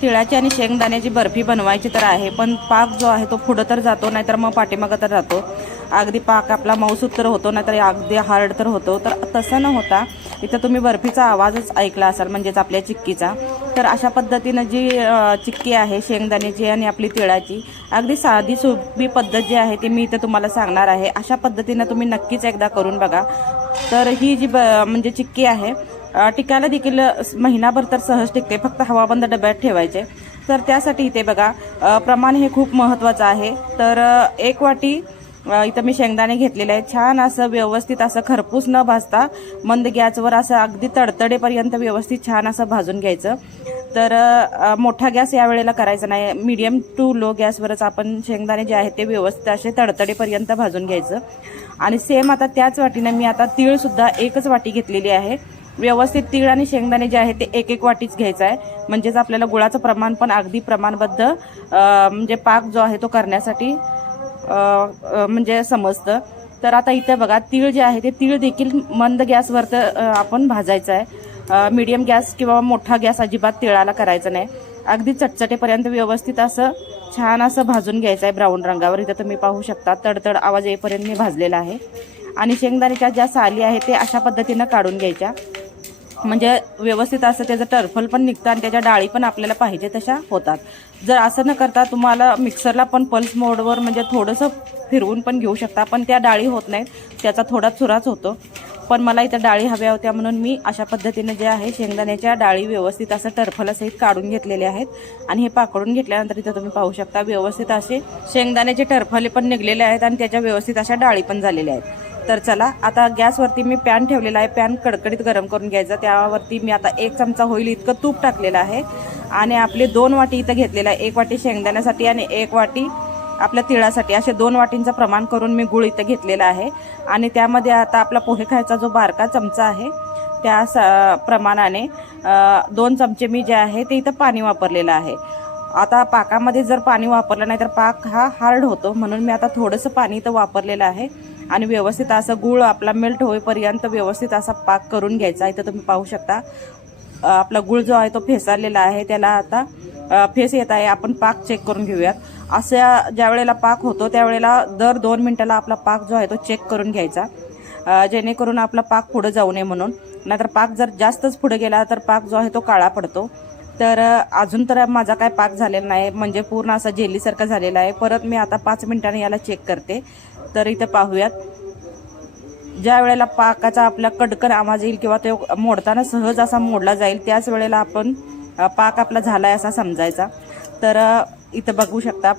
तिळाची आणि शेंगदाण्याची बर्फी बनवायची तर आहे, पण पाक जो आहे तो पुढं तर जातो, नाहीतर मग पाठीमागं तर जातो. अगदी पाक आपला मऊसूत तर होतो, नाहीतर अगदी हार्ड तर होतो. तर तसं न होता इथं तुम्ही बर्फीचा आवाजच ऐकला असाल, म्हणजेच आपल्या चिक्कीचा. तर अशा पद्धतीनं जी चिक्की आहे शेंगदाण्याची आणि आपली तिळाची, अगदी साधी सोपी पद्धत जी आहे ती मी इथं तुम्हाला सांगणार आहे. अशा पद्धतीनं तुम्ही नक्कीच एकदा करून बघा. तर ही जी म्हणजे चिक्की आहे टिकायला देखील महिनाभर तर सहज टिकते, फक्त हवाबंद डब्यात ठेवायचे. तर त्यासाठी इथे बघा प्रमाण हे खूप महत्त्वाचं आहे. तर 1 वाटी इथं मी शेंगदाणे घेतलेले आहेत. छान असं व्यवस्थित असं खरपूस न भाजता मंद गॅसवर असं अगदी तडतडेपर्यंत व्यवस्थित छान असं भाजून घ्यायचं. तर मोठा गॅस या वेळेला करायचा नाही, मीडियम टू लो गॅसवरच आपण शेंगदाणे जे आहेत ते व्यवस्थित असे तडतडेपर्यंत भाजून घ्यायचं. आणि सेम आता त्याच वाटीनं मी आता तीळसुद्धा 1च वाटी घेतलेली आहे. व्यवस्थित तीळ आणि शेंगदाणे जे आहे ते 1-1 वाटीच घ्यायचं आहे, म्हणजेच आपल्याला गुळाचं प्रमाण पण अगदी प्रमाणबद्ध म्हणजे पाक जो आहे तो करण्यासाठी म्हणजे समजतं. तर आता इथे बघा तीळ जे आहे ते तीळ देखील मंद गॅसवर आपण भाजायचं आहे. मीडियम गॅस किंवा मोठा गॅस अजिबात तिळाला करायचं नाही. अगदी चटचटेपर्यंत व्यवस्थित असं छान असं भाजून घ्यायचं आहे ब्राऊन रंगावर. इथं तुम्ही पाहू शकता तडतड आवाज येईपर्यंत मी भाजलेला आहे. आणि शेंगदाण्याच्या ज्या साली आहे ते अशा पद्धतीनं काढून घ्यायच्या, म्हणजे व्यवस्थित असं त्याचं टरफल पण निघतं आणि त्याच्या डाळी पण आपल्याला पाहिजे तशा होतात. जर असं न करता तुम्हाला मिक्सरला पण पल्स मोडवर म्हणजे थोडंसं फिरवून पण घेऊ शकता, पण त्या डाळी होत नाहीत, त्याचा थोडा चुराच होतो. पण मला इथं डाळी हव्या होत्या म्हणून मी अशा पद्धतीने जे आहे शेंगदाण्याच्या डाळी व्यवस्थित असं टरफलासहित काढून घेतलेले आहेत. आणि हे पाकडून घेतल्यानंतर इथं तुम्ही पाहू शकता व्यवस्थित असे शेंगदाण्याचे टरफले पण निघलेले आहेत आणि त्याच्या व्यवस्थित अशा डाळी पण झालेल्या आहेत. तर चला आता गॅसवरती मी पॅन ठेवलेला आहे. पॅन कडकडीत गरम करून घ्यायचा. त्यावरती मी आता 1 चमचा होईल इतकं तूप टाकलेलं आहे. आणि आपले 2 वाटी इथं घेतलेला आहे. 1 वाटी शेंगदाण्यासाठी आणि 1 वाटी आपल्या तिळासाठी, असे 2 वाटींचं प्रमाण करून मी गुळ इथं घेतलेला आहे. आणि त्यामध्ये आता आपला पोहे खायचा जो बारका चमचा आहे त्या प्रमाणाने 2 चमचे मी जे आहे ते इथं पाणी वापरलेलं आहे. आता पाकामध्ये जर पाणी वापरलं नाही तर पाक हा हार्ड होतो, म्हणून मी आता थोडंसं पाणी इथं वापरलेलं आहे. आणि व्यवस्थित असं गूळ आपला मेल्ट होईपर्यंत व्यवस्थित असा पाक करून घ्यायचा. इथं तुम्ही पाहू शकता आपला गूळ जो आहे तो फेसाळलेला आहे, त्याला आता फेस येत आहे. आपण पाक चेक करून घेऊयात. अशा ज्या वेळेला पाक होतो त्यावेळेला दर 2 मिनिटाला आपला पाक जो आहे तो चेक करून घ्यायचा, जेणेकरून आपला पाक पुढे जाऊ नये म्हणून. नाहीतर पाक जर जास्तच पुढे गेला तर पाक जो आहे तो काळा पडतो. तर अजून तर माझा काय पाक झालेला नाही, म्हणजे पूर्ण असा जेलीसारखा झालेला आहे. परत मी आता 5 मिनिटांनी याला चेक करते. तर इथं पाहूयात ज्या वेळेला पाकाचा आपला कडकड आवाज येईल किंवा तो मोडताना सहज असा मोडला जाईल त्याच वेळेला आपण पाक आपला झालाय असा समजायचा. तर इथं बघू शकता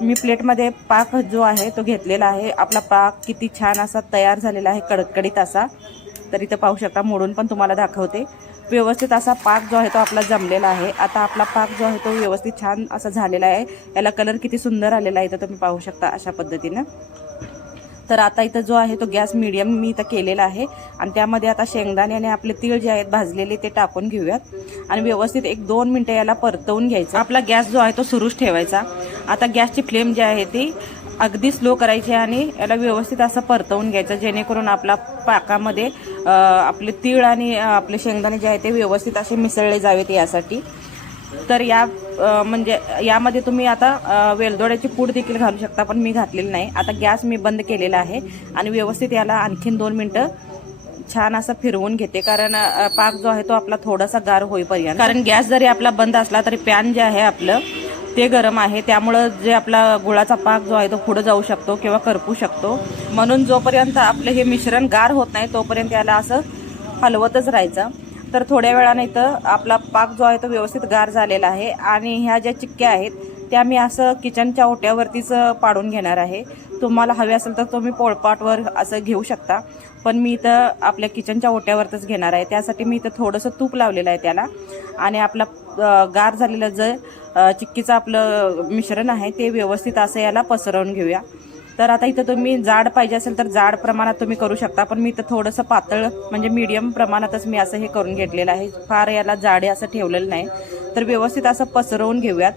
मी प्लेटमध्ये पाक जो आहे तो घेतलेला आहे. आपला पाक किती छान असा तयार झालेला आहे, कडकडीत असा. तर इथं पाहू शकता, मोडून पण तुम्हाला दाखवते. व्यवस्थित असा पाक जो आहे तो आपला जमलेला आहे. आता आपला पाक जो आहे तो व्यवस्थित छान असा झालेला आहे. याला कलर किती सुंदर आलेला आहे, इथं तुम्ही पाहू शकता अशा पद्धतीनं. तर आता इथं जो आहे तो गॅस मीडियम मी इथं केलेला आहे. आणि त्यामध्ये आता शेंगदाणे आणि आपले तीळ जे आहेत भाजलेले ते टाकून घेऊयात. आणि व्यवस्थित 1-2 मिनिटं याला परतवून घ्यायचं. आपला गॅस जो आहे तो सुरूच ठेवायचा. आता गॅसची फ्लेम जी आहे ती अगदी स्लो करायची आणि याला व्यवस्थित असं परतवून घ्यायचं, जेणेकरून आपला पाकामध्ये आपले तीळ आणि आपले शेंगदाणे जे आहे ते व्यवस्थित असे मिसळले जावेत यासाठी. तर म्हणजे यामध्ये तुम्ही आता वेलदोड्याची पूड देखील घालू शकता, पण मी घातलेली नाही. आता गॅस मी बंद केलेला आहे आणि व्यवस्थित याला आणखीन 2 मिनिटं छान असं फिरवून घेते, कारण पाक जो आहे तो आपला थोडासा गार होईपर्यंत. कारण गॅस जरी आपला बंद असला तरी पॅन जे आहे आपलं ते गरम आहे, त्यामुळं जे आपला गुळाचा पाक जो आहे तो पुढे जाऊ शकतो किंवा करपू शकतो. म्हणून जोपर्यंत आपलं हे मिश्रण गार होत नाही तोपर्यंत याला असं हलवतच राहायचं. तर थोड्या वेळाने इथं आपला पाक जो आहे तो व्यवस्थित गार झालेला आहे. आणि ह्या ज्या चिक्क्या आहेत त्या मी असं किचनच्या ओट्यावरतीच पाडून घेणार आहे. तुम्हाला हवे असेल तर तुम्ही पोळपाटवर असं घेऊ शकता, पण मी इथं आपल्या किचनच्या ओट्यावरच घेणार आहे. त्यासाठी मी इथं थोडंसं तूप लावलेलं आहे त्याला. आणि आपला गार झालेलं जे चिक्कीचं आपलं मिश्रण आहे ते व्यवस्थित असं याला पसरवून घेऊया. तर आता इथं तुम्ही जाड पाहिजे असेल तर जाड प्रमाणात तुम्ही करू शकता, पण मी इथं थोडंसं पातळ म्हणजे मीडियम प्रमाणातच मी असं हे करून घेतलेलं आहे. फार याला जाडे असं ठेवलेलं नाही. तर व्यवस्थित असं पसरवून घेऊयात.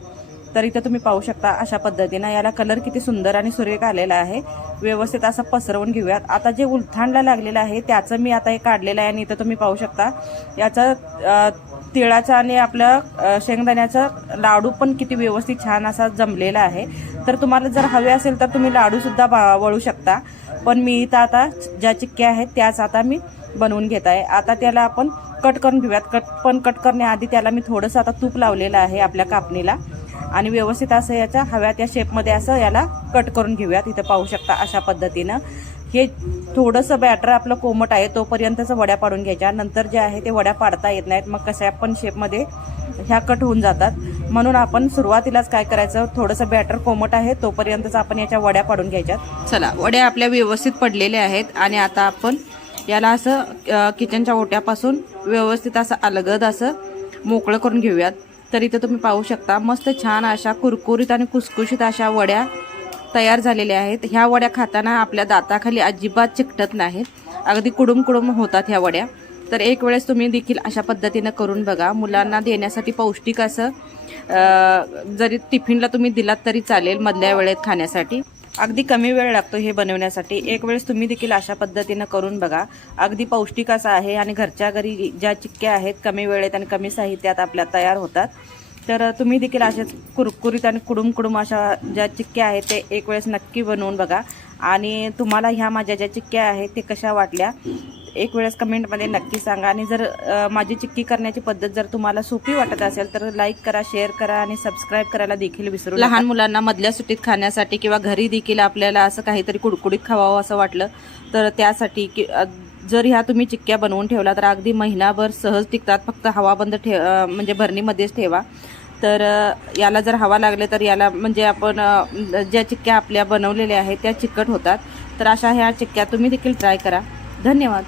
तर इथं तुम्ही पाहू शकता अशा पद्धतीनं याला कलर किती सुंदर आणि सुरेख आलेला आहे. व्यवस्थित असं पसरवून घेऊयात. आता जे उलथांडला लागलेलं आहे त्याचं मी आता हे काढलेलं आहे आणि इथं तुम्ही पाहू शकता याचं तिळाचा आणि आपल्या शेंगदाण्याचा लाडू पण किती व्यवस्थित छान असा जमलेला आहे। तर तुम्हाला जर हवे असेल तर तुम्ही लाडूसुद्धा वळू शकता, पण मी इथं आता ज्या चिक्क्या आहेत त्याच आता मी बनवून घेत आहे। आता त्याला आपण कट करून घेऊयात। कट करण्याआधी त्याला मी थोडंसं आता तूप लावलेलं आहे आपल्या कापणीला आणि व्यवस्थित असं याच्या हव्या त्या शेपमध्ये असं याला कट करून घेऊयात। इथं पाहू शकता अशा पद्धतीनं हे थोडंसं बॅटर आपलं कोमट आहे तोपर्यंतच वड्या पाडून घ्यायच्या। नंतर जे आहे ते वड्या पाडता येत नाहीत, मग कशा पण शेपमध्ये ह्या कट होऊन जातात। म्हणून आपण सुरुवातीलाच काय करायचं, थोडंसं बॅटर कोमट आहे तोपर्यंतच आपण याच्या वड्या पाडून घ्यायच्यात। चला, वड्या आपल्या व्यवस्थित पडलेल्या आहेत आणि आता आपण याला असं किचनच्या ओट्यापासून व्यवस्थित असं अलगद असं मोकळं करून घेऊयात। तर इथं तुम्ही पाहू शकता मस्त छान अशा कुरकुरीत आणि कुसकुशीत अशा वड्या तयार झालेल्या आहेत। ह्या वड्या खाताना आपल्या दाताखाली अजिबात चिकटत नाहीत, अगदी कुडूम होतात ह्या वड्या। तर एक वेळेस तुम्ही देखील अशा पद्धतीनं करून बघा। मुलांना देण्यासाठी पौष्टिक असं जरी टिफिनला तुम्ही दिलात तरी चालेल, मधल्या वेळेत खाण्यासाठी अगदी कमी वेळ लागतो हे बनवण्यासाठी। एक वेळेस तुम्ही देखील अशा पद्धतीनं करून बघा, अगदी पौष्टिक असं आहे आणि घरच्या घरी ज्या चिक्क्या आहेत कमी वेळेत आणि कमी साहित्यात आपल्या तयार होतात। तर तुम्ही देखील अशाच कुरकुरीत आणि कुडूम अशा ज्या चिक्क्या आहेत ते एक वेळेस नक्की बनवून बघा आणि तुम्हाला ह्या माझ्या ज्या चिक्क्या आहेत ते कशा वाटल्या एक वेळेस कमेंटमध्ये नक्की सांगा। आणि जर माझी चिक्की करण्याची पद्धत जर तुम्हाला सोपी वाटत असेल तर लाईक करा, शेअर करा आणि सबस्क्राईब करायला देखील विसरू नका। लहान मुलांना मधल्या सुट्टीत खाण्यासाठी किंवा घरी देखील आपल्याला असं काहीतरी कुडकुडीत खावावं असं वाटलं तर त्यासाठी जर ह्या तुम्ही चिक्क्या बनवून ठेवला तर अगदी महिनाभर सहज टिकतात। फक्त हवा बंद म्हणजे भरणीमध्येच ठेवा। तर याला जर हवा लागले तर याला म्हणजे आपण ज्या चिक्क्या आपल्या बनवलेल्या आहेत त्या चिकट होतात। तर अशा ह्या चिक्क्या तुम्ही देखील ट्राय करा। धन्यवाद।